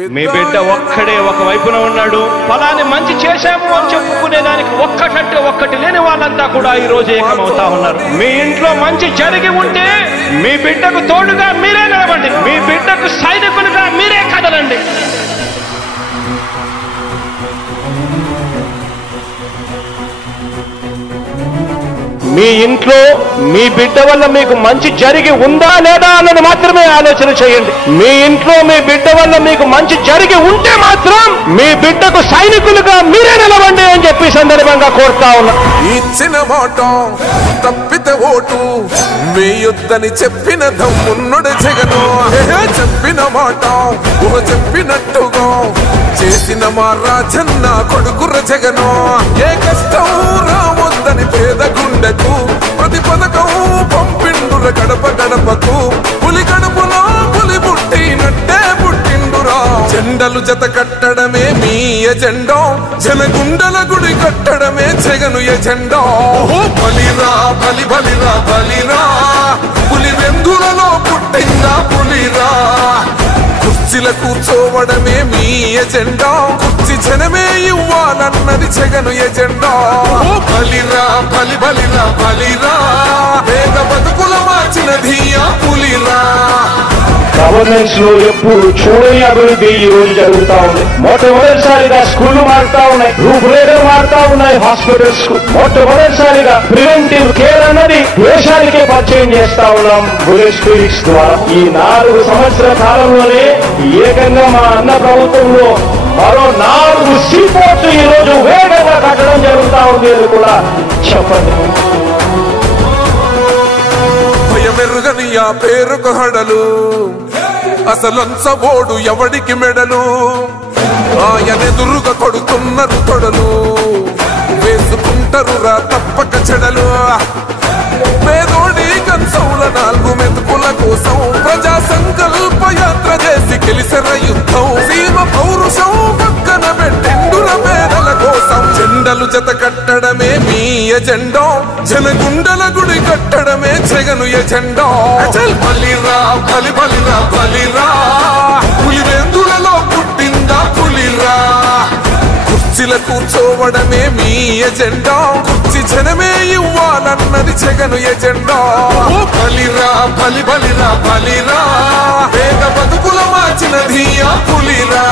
మీ బిడ్డ ఒక్కడే ఒక వైపున ఉన్నాడు. ఫలాన్ని మంచి చేశాము అని చెప్పుకునేదానికి ఒక్కటంటే ఒక్కటి లేని వాళ్ళంతా కూడా ఈ రోజు ఏకమవుతా ఉన్నారు. మీ ఇంట్లో మంచి జరిగి ఉంటే మీ బిడ్డకు తోడుగా మీరే నిలబండి, మీ బిడ్డకు సైనికులుగా మీరే కదలండి. మీ ఇంట్లో మీ బిడ్డ వల్ల మీకు మంచి జరిగి ఉందా లేదా అన్నది మాత్రమే ఆలోచన చేయండి. మీ ఇంట్లో మీ బిడ్డ వల్ల మీకు మంచి జరిగి ఉంటే మాత్రం మీ బిడ్డకు సైనికులుగా మీరే నిలవండి అని చెప్పి సందర్భంగా కోరుతా ఉన్నా. ఇచ్చిన మాట తప్పితే ఓటు వేయొద్దని చెప్పిన దమ్మున్నడు జగను. చెప్పిన మాట చెప్పినట్టుగా చేసిన మా రాజన్న కొడుకుర జగను. ఏ కష్టం రావద్దని పేద గుండెకు ప్రతి పథకం పంపిండుర గడప గడపకు. పులి గడపలో పులి పుట్టినట్టే పుట్టిండురా. జెండలు జత కట్టడమే మీ ఎజెండా, జనగుండల గుడి కట్టడమే జగను ఎజెండా. బలిరా బలి బలిరా బలిరా, పులి వెందులలో పుట్టిందా పులిరా. కుర్చీల కూర్చోవడమే మీ ఎజెండా, కుర్చీ జనమే ఇవ్వాలన్నది జగను ఎజెండా. బలిరా బలి బలిరా బలిరా, పేద బతుకుల మార్చినది ఆ పులిరా. గవర్నెన్స్ లో ఎప్పుడు చూడని అభివృద్ధి ఈ రోజు జరుగుతా ఉంది. మొట్టమొదటిసారిగా స్కూళ్లు మారుతా ఉన్నాయి, రూపురేఖలు మారుతా ఉన్నాయి. హాస్పిటల్స్ కు మొట్టమొదటిసారిగా ప్రివెంటివ్ కేర్ అన్నది దేశానికే పరిచయం చేస్తా ఉన్నాం బుల్లెట్ క్లినిక్స్ ద్వారా. ఈ 4 సంవత్సరాల కాలంలోనే ఏకంగా మా అన్న ప్రభుత్వంలో మరో 4 సీపోర్ట్స్ ఈ రోజు వేగంగా కట్టడం జరుగుతా ఉంది అని కూడా చెప్పండి. భయమెరుగని ఆ పేరుకు హడలు, అసలంచబోడు ఎవడికి మెడలు. ఆయనెదురుగా కొడుతున్నారు తొడలు, వేసుకుంటారు రా తప్పక చెడలు. పేదోడి కంచౌల 4 మెతుకుల కోసం ప్రజా సంకల్ప యాత్ర చేసి గెలిసెర యుద్ధం. సీమ పౌరుషం పక్కన పెట్టిండుల పేదల కోసం. జెండలు జత కట్టడమే మీ ఎజెండా, జనగుండల గుడి కట్టడమే జగను ఎజెండా. బలిరా బలి బలిరా బలిరా, పులి వెందులలో పుట్టిందా పులిరా. కుర్చీల కూర్చోవడమే మీ ఎజెండా, కుర్చీ జనమే ఇవ్వాలన్నది జగను ఎజెండా. బలిరా బలి బలిరా బలిరా, పేద బతుకుల మార్చినది ఆ పులిరా.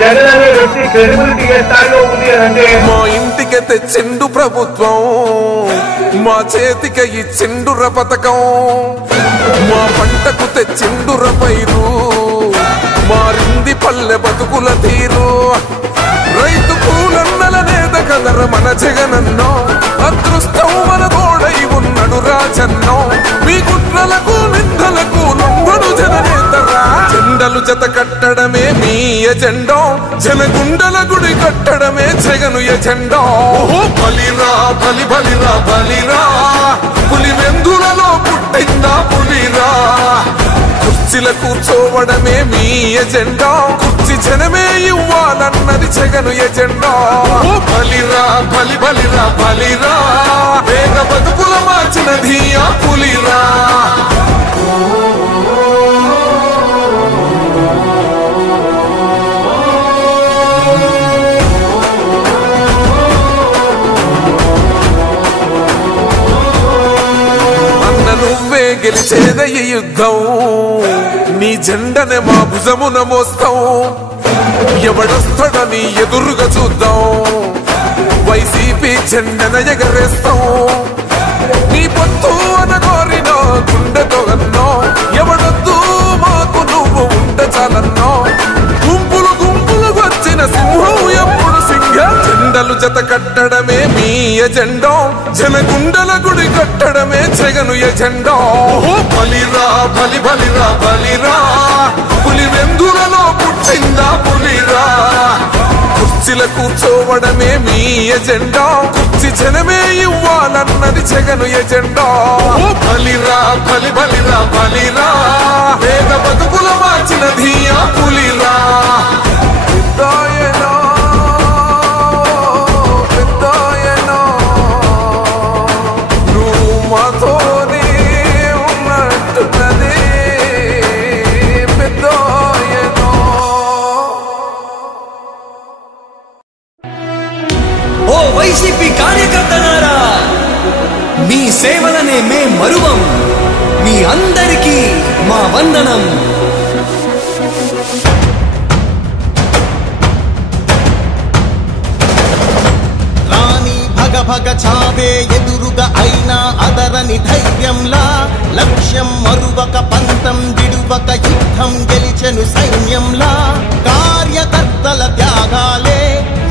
జగన్ అనే వ్యక్తి క్రెడిబిలిటీ ఏ స్థాయిలో ఉంది అంటే మా ఇంటికి తెచ్చిండు ప్రభుత్వం, మా చేతికి ఇచ్చిండుర పథకం. మా పంటకు తెచ్చిండుర పైరు, మారింది పల్లె బతుకుల తీరు. రైతు పూలన్నల నేత కదర మన జగనన్నో, అదృష్టం మన తోడై ఉన్నడు రాజన్నో. మీ కుట్రలకు నిందలకు లొంగడు జననేతరా. జెండలు జత కట్టడమే మీ ఎజెండా, జనగుండల గుడి కట్టడమే జగను ఎజెండా. బలిరా బలి బలిరా బలిరా, పులి వెందులలో పుట్టిందా పులిరా. కుర్చీల కూర్చోవడమే మీ ఎజెండా, కుర్చీ జనమే ఇవ్వాలన్నది జగను ఎజెండా. బలిరా బలి బలిరా బలిరా, పేద బతుకుల మార్చినది ఆ పులిరా. నువ్వే గెలిచేద ఈ యుద్ధం, నీ జెండనే మా భుజమున మోస్తాం. ఎవడొస్తాడని ఎదురుగా చూద్దాం, వైసీపీ జెండన ఎగరేస్తాం. నీ పొత్తు అనగోరినో గుండెతో అన్నో, ఎవడొద్దు మాకు నువ్వు ఉండ చాలన్నో. గుంపులు గుంపులు వచ్చిన సింహం ఎప్పుడు సింగ. జెండలు జత కట్టడమే మీ ఎజెండా, జనగుండల గుడి కట్టడమే జగను ఎజెండా. బలిరా బలి బలిరా బలిరా, పులి వెందులలో పుట్టిందా పులిరా. కుర్చీల కూర్చోవడమే మీ ఎజెండా, కుర్చీ జనమే ఇవ్వాలన్నది జగను ఎజెండా. బలిరా బలి బలిరా బలిరా, పేద బతుకుల మార్చినది ఆ పులిరా. వైసీపీ కార్యకర్తలారా, మీ సేవలనే మే మరువం. మీ అందరికీ మా వందనం. భగ చావే ఎదురుగా అయినా అదరని ధైర్యంలా, లక్ష్యం మరువక పంతం విడువక యుద్ధం గెలిచెను సైన్యంలా. కార్యకర్తల త్యాగాలే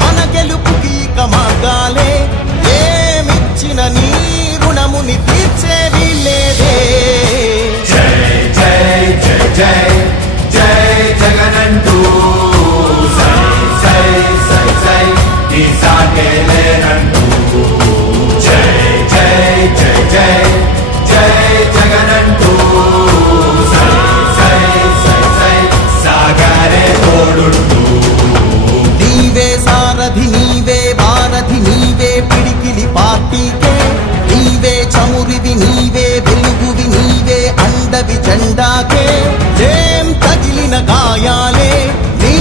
మన గెలుపుకి ఇక మార్గాలే. ఏమిచ్చిన నీ రుణముని తీర్చేది లేదే. జై జై జై జై జై జగనంటూ సై సై సై సై ఈ సాగే లేనంటూ. జై జై జై జై జై జగనంటూ సై సై సై సై సాగరే తోడుంటూ. నీవే సారథి నీవే వారధి నీవే పిడికిలి పార్టీకే. నీవే చమురివి నీవే వెలుగువి నీవే అండవి జెండాకే. ఏం తగిలిన గాయాలే నీ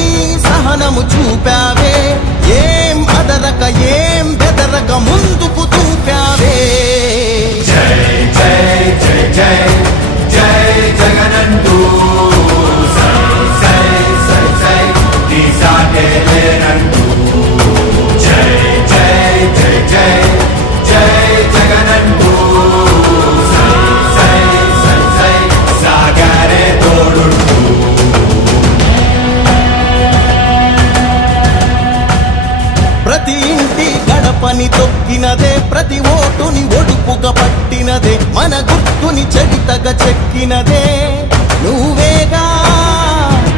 సహనము చూపావే. ఏం అదరక ఏం బెదరక ముందుకు చూపావే. జై జై జై జై జై జగనంటూ సై సై సై సై ఈ సాగే లేనంటూ. జై జై జై జై జై జగనంటూ సై సై సై సై సాగరే తోడుంటూ. ప్రతి ఇంటి గడపని తొక్కినదే, ప్రతి ఓటుని ఒడుపుగా పట్టినదే, మన గుర్తుని చరితగా చెక్కినదే నువ్వేగా.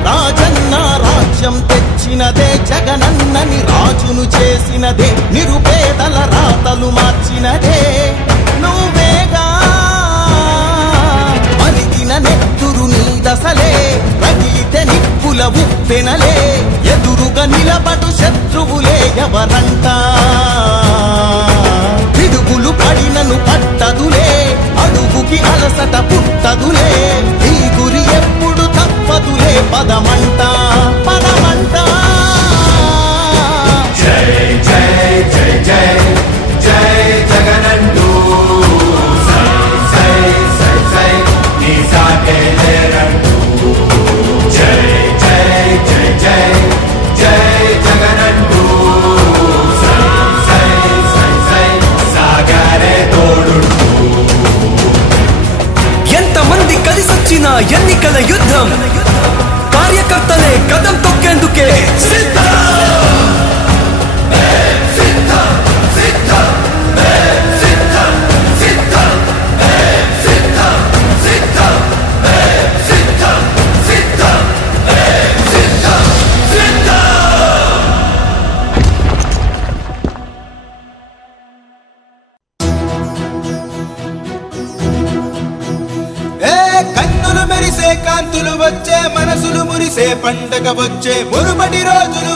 రాజన్న రాజ్యం తెచ్చినదే, జగనన్నని రాజును చేసినదే, నిరుపేదల రాతలు మార్చినదే నువ్వేగా. మరిగిన నెత్తురు నీ దశలే, రగిలితే నిప్పుల ఉప్పెనలే. ఎదురుగా నిలబడు శత్రువులే ఎవరంట. పిడుగులు పడినను పట్టదులే, అడుగుకి అలసట పుట్టదులే. ఈ గురి ఎప్పుడు తప్పదులే, పదమంట పదమంట. జై జై జై జై జై జగనంటూ సై సై సై సై ఈ సాగే లేనంటూ. జై జై జై జై జై జగనంటూ సై సై సై సై సాగరే తోడుంటూ. ఎంతమంది కలిసొచ్చిన ఎన్నికల యుద్ధం, కార్యకర్తలే కదం తొక్కేందుకే సిద్ధం. కన్నులు మెరిసే కాంతులు వచ్చే, మనసులు మురిసే పండగ వచ్చే, మురుమటి రోజులు